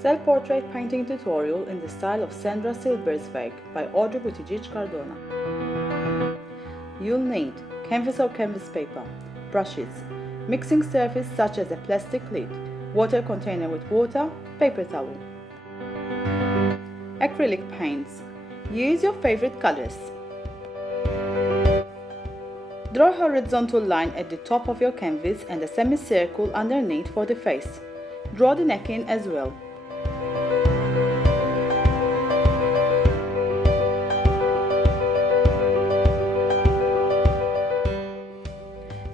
Self-portrait painting tutorial in the style of Sandra Silberzweig by Audrey Buttigieg Cardona. You'll need canvas or canvas paper, brushes, mixing surface such as a plastic lid, water container with water, paper towel. Acrylic paints. Use your favorite colors. Draw a horizontal line at the top of your canvas and a semicircle underneath for the face. Draw the neck in as well.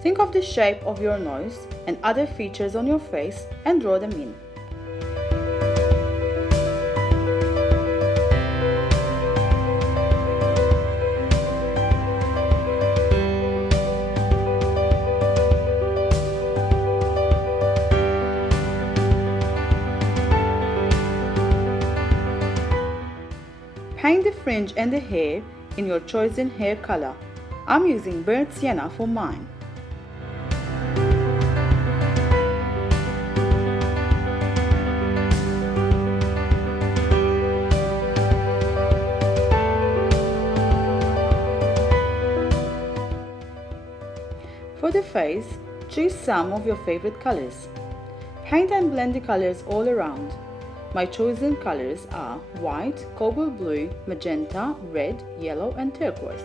Think of the shape of your nose and other features on your face and draw them in. Paint the fringe and the hair in your chosen hair color. I'm using burnt sienna for mine. For the face, choose some of your favorite colors. Paint and blend the colors all around. My chosen colors are white, cobalt blue, magenta, red, yellow and turquoise.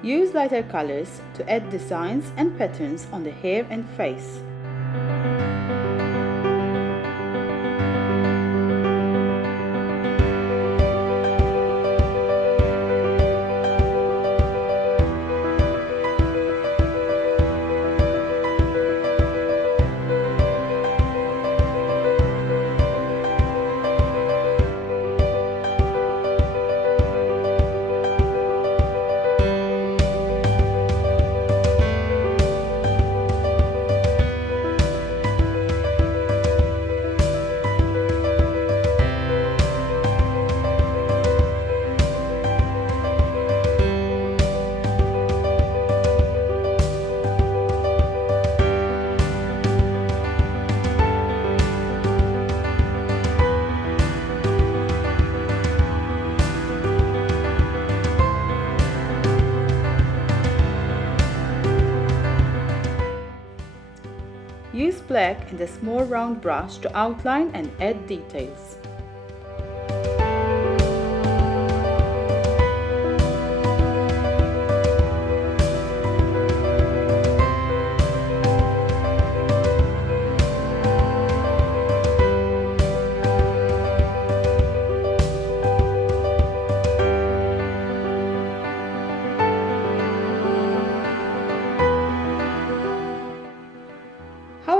Use lighter colors to add designs and patterns on the hair and face. Use black and a small round brush to outline and add details.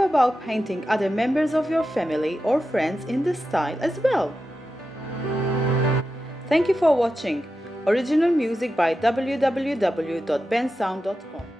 about painting other members of your family or friends in this style as well? Thank you for watching. Original music by www.bensound.com.